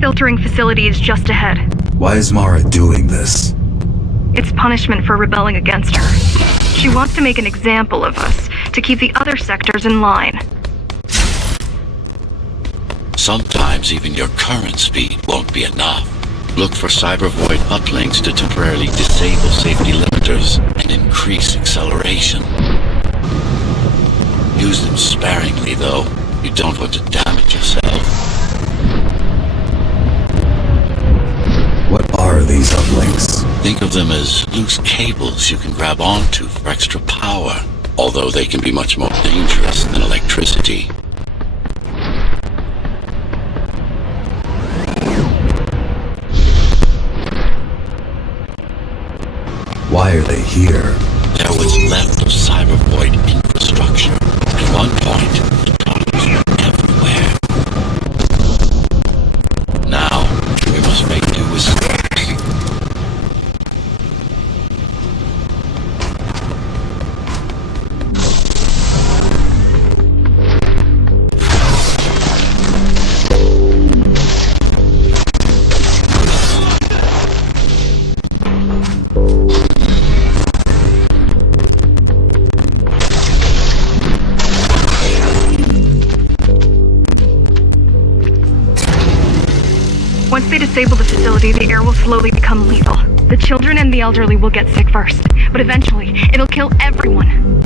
filtering facility is just ahead. Why is Mara doing this? It's punishment for rebelling against her. She wants to make an example of us, to keep the other sectors in line. Sometimes even your current speed won't be enough. Look for cybervoid uplinks to temporarily disable safety limiters and increase acceleration. Use them sparingly, though. You don't want to damage yourself. What are these uplinks? Think of them as loose cables you can grab onto for extra power, although they can be much more dangerous than electricity. Why are they here? They're what's left of cybervoid infrastructure. At one point, the tunnels were everywhere. Now, we must make do with scraps. Once they disable the facility, the air will slowly become lethal. The children and the elderly will get sick first, but eventually, it'll kill everyone.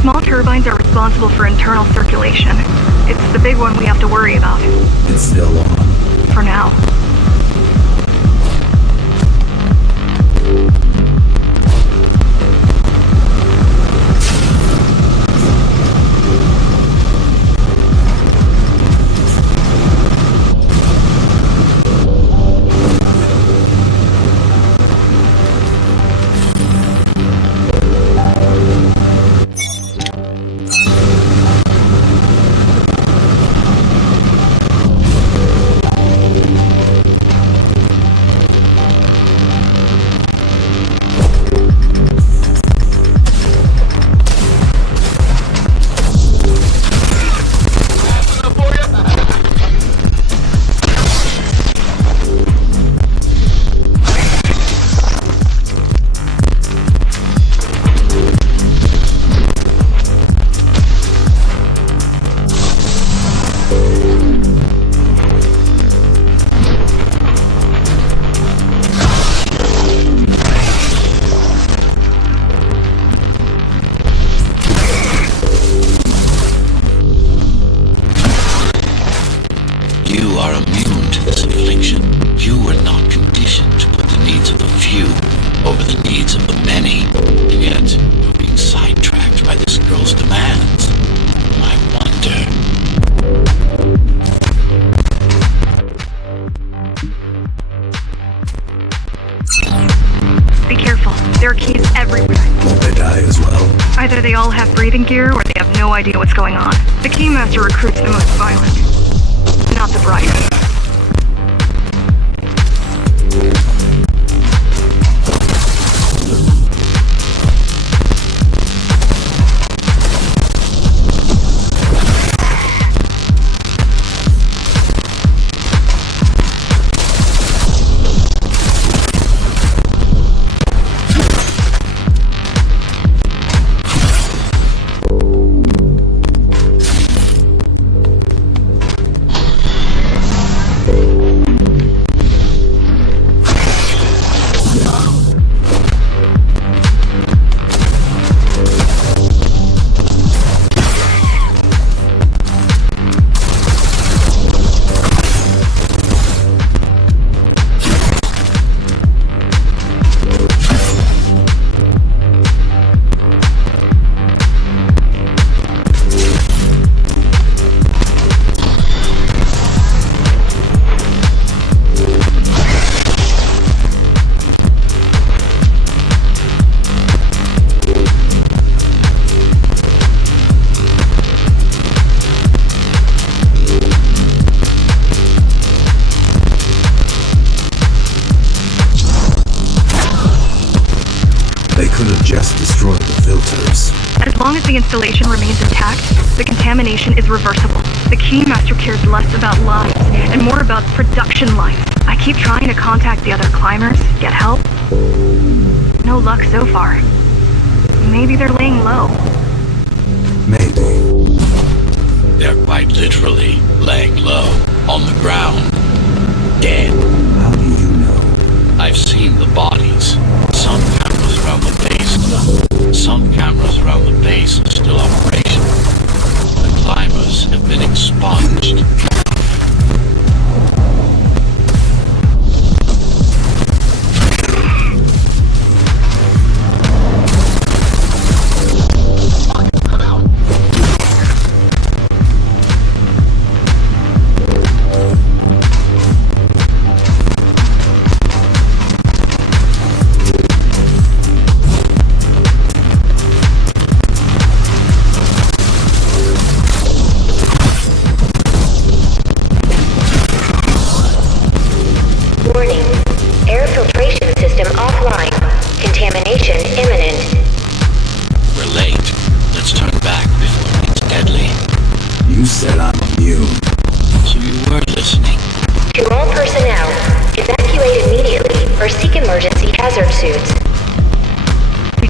Small turbines are responsible for internal circulation. It's the big one we have to worry about. It's still on. For now. Either they all have breathing gear, or they have no idea what's going on. The Keymaster recruits the most violent, not the brightest. the installation remains intact, the contamination is reversible. The Keymaster cares less about lives and more about production lines. I keep trying to contact the other climbers, get help. No luck so far. Maybe they're laying low. Maybe. They're quite literally laying low, on the ground, dead. How do you know? I've seen the bodies. Some cameras around the base are still operational. The climbers have been expunged.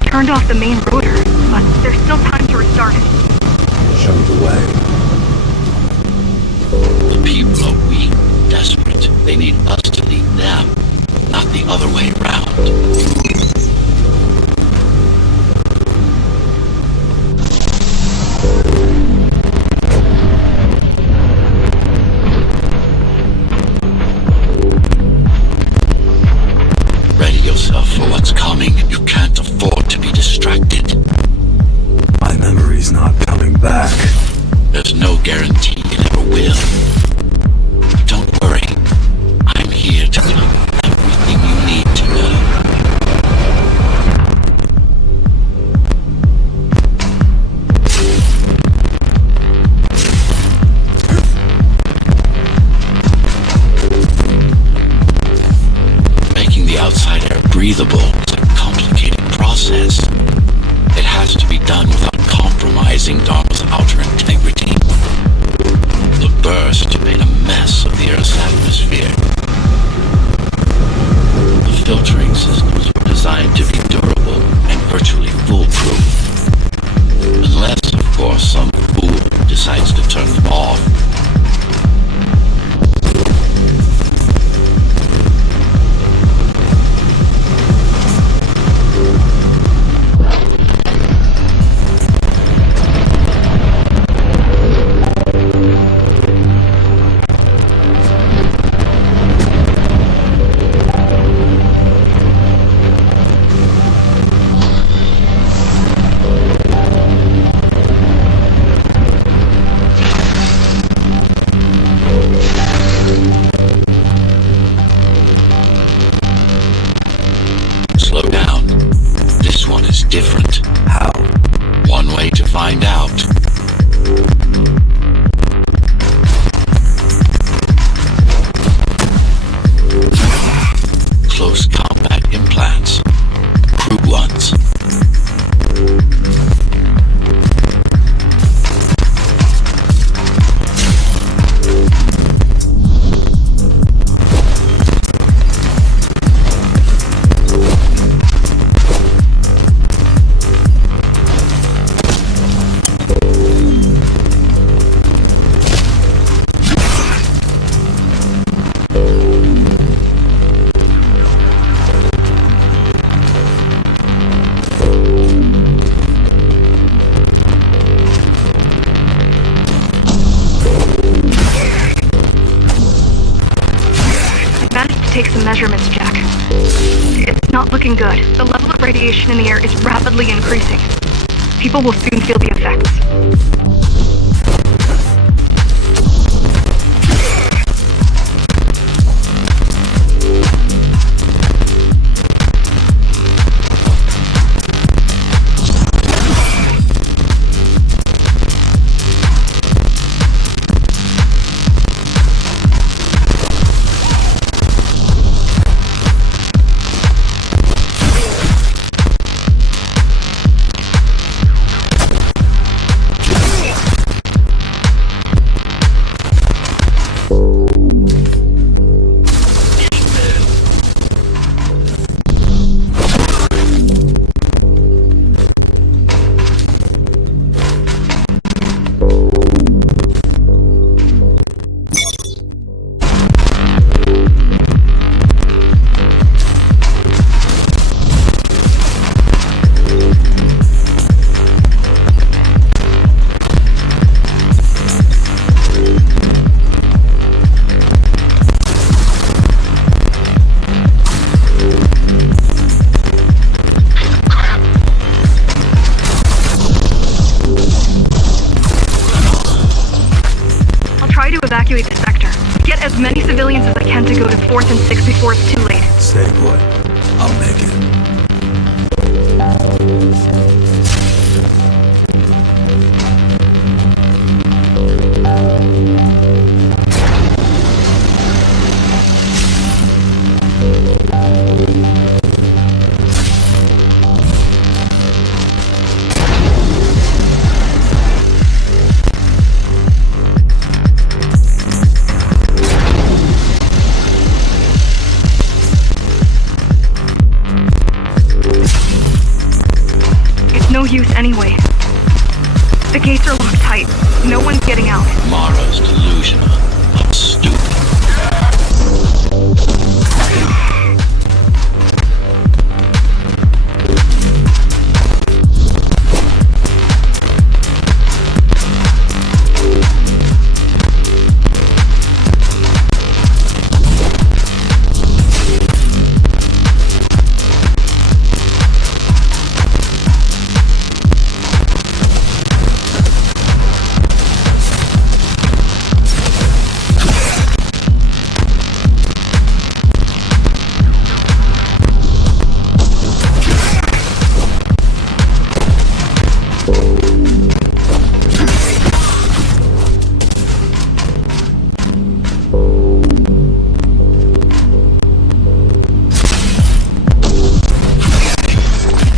Turned off the main rotor, but there's still time to restart it. Show the way. The people are weak, desperate. They need us to lead them, not the other way around. Ready yourself for what's coming. You can't afford to be distracted. My memory's not coming back. There's no guarantee it ever will. Don't worry. I'm here to tell you everything you need to know. Making the outside air breathable is a complicated process. It has to be done without compromising Dharma's outer integrity. The burst made a mess of the Earth's atmosphere. The filtering systems were designed to be durable and virtually foolproof. Unless, of course, some fool decides to turn them off. Different. How? One way to find out. Close combat implants. Crude ones. Take some measurements, Jack. It's not looking good. The level of radiation in the air is rapidly increasing. People will soon feel the effects. evacuate the sector. Get as many civilians as I can to go to 4th and 6th before it's too late. Stay put. I'll make it. No use anyway. The gates are locked tight. No one's getting out. Mara's delusional. I'm stupid.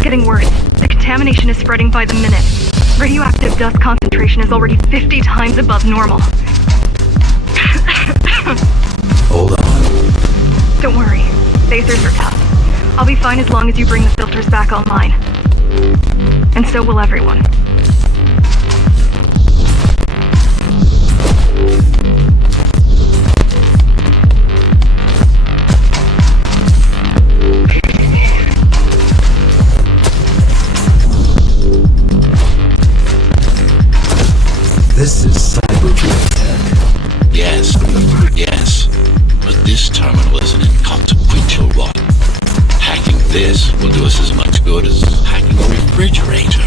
Getting worse. The contamination is spreading by the minute. Radioactive dust concentration is already 50 times above normal. Hold on. Don't worry. Phasers are tough. I'll be fine as long as you bring the filters back online. And so will everyone. This is cyberpunk tech. Yes. But this terminal is an inconsequential one. Hacking this will do us as much good as hacking a refrigerator.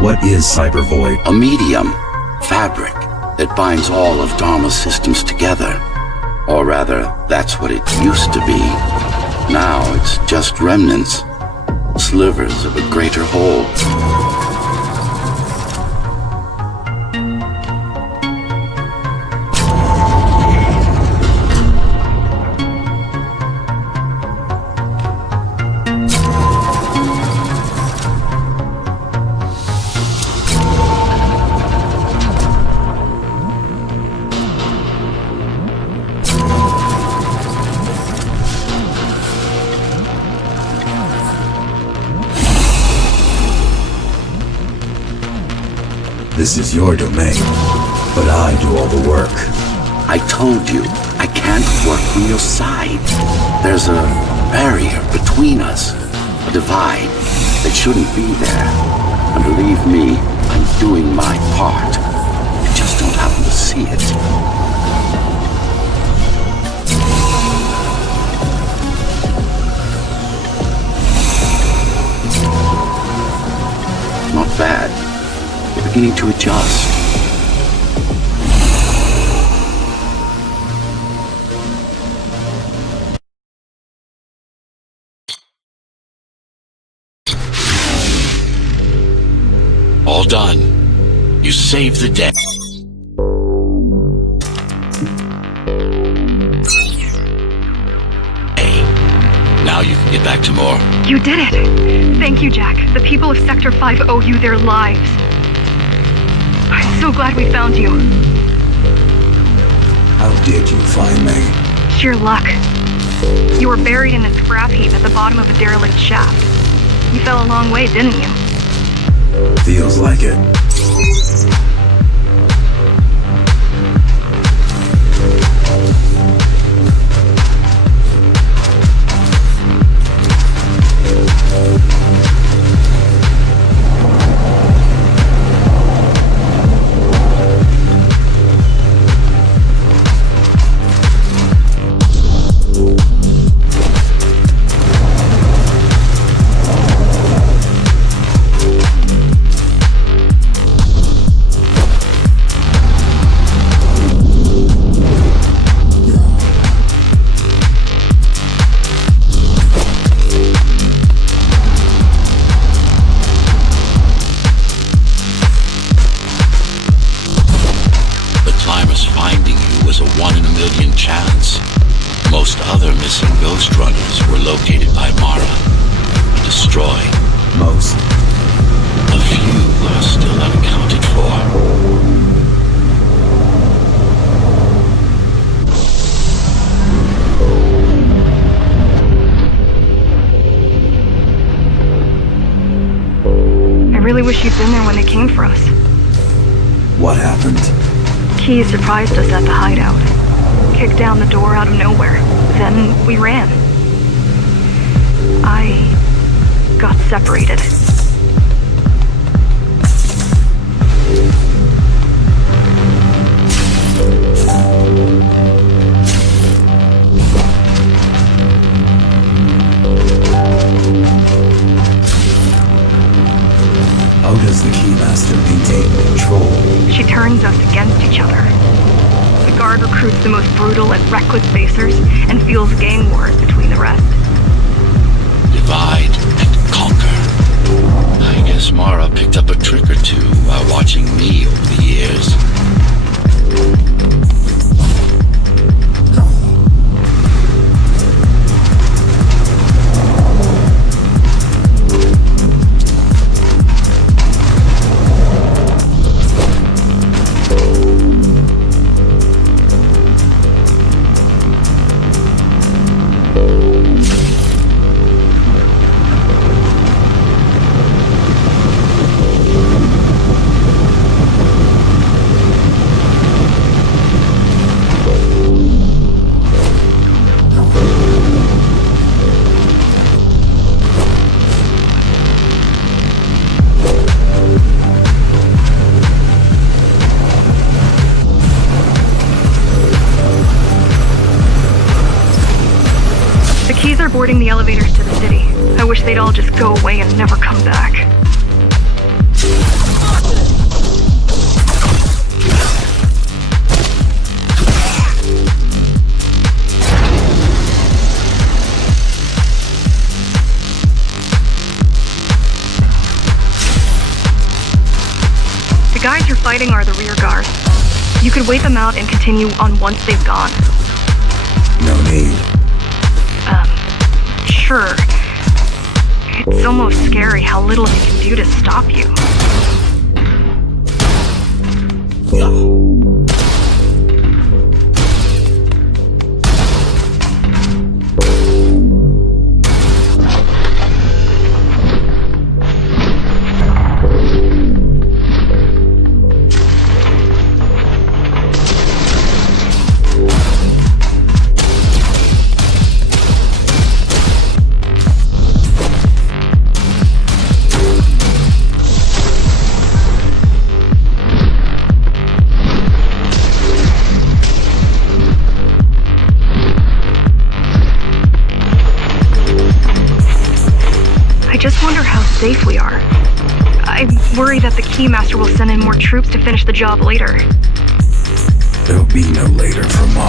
What is Cybervoid? A medium, fabric, that binds all of Dharma's systems together. Or rather, that's what it used to be. Now it's just remnants, slivers of a greater whole. This is your domain, but I do all the work. I told you, I can't work from your side. There's a barrier between us, a divide that shouldn't be there. And believe me, I'm doing my part. I just don't happen to see it. Not bad. You're beginning to adjust. All done. You saved the day. Hey, now you can get back to more. You did it! Thank you, Jack. The people of Sector 5 owe you their lives. I'm so glad we found you. How did you find me? Sheer luck. You were buried in a scrap heap at the bottom of a derelict shaft. You fell a long way, didn't you? Feels like it. Most other missing Ghostrunners were located by Mara and destroyed. Most. A few are still unaccounted for. I really wish you'd been there when they came for us. What happened? Key surprised us at the hideout. Kicked down the door out of nowhere. Then we ran. I got separated. How does the Keymaster maintain control? She turns us against each other. The guard recruits the most brutal and reckless facers and fuels gang wars between the rest. Divide and conquer. I guess Mara picked up a trick or two while watching me over the years. Boarding the elevators to the city. I wish they'd all just go away and never come back. The guys you're fighting are the rear guard. You could wait them out and continue on once they've gone. No need. Sure. It's almost scary how little they can do to stop you. Safe we are. I worry that the Keymaster will send in more troops to finish the job later. There'll be no later for Mara.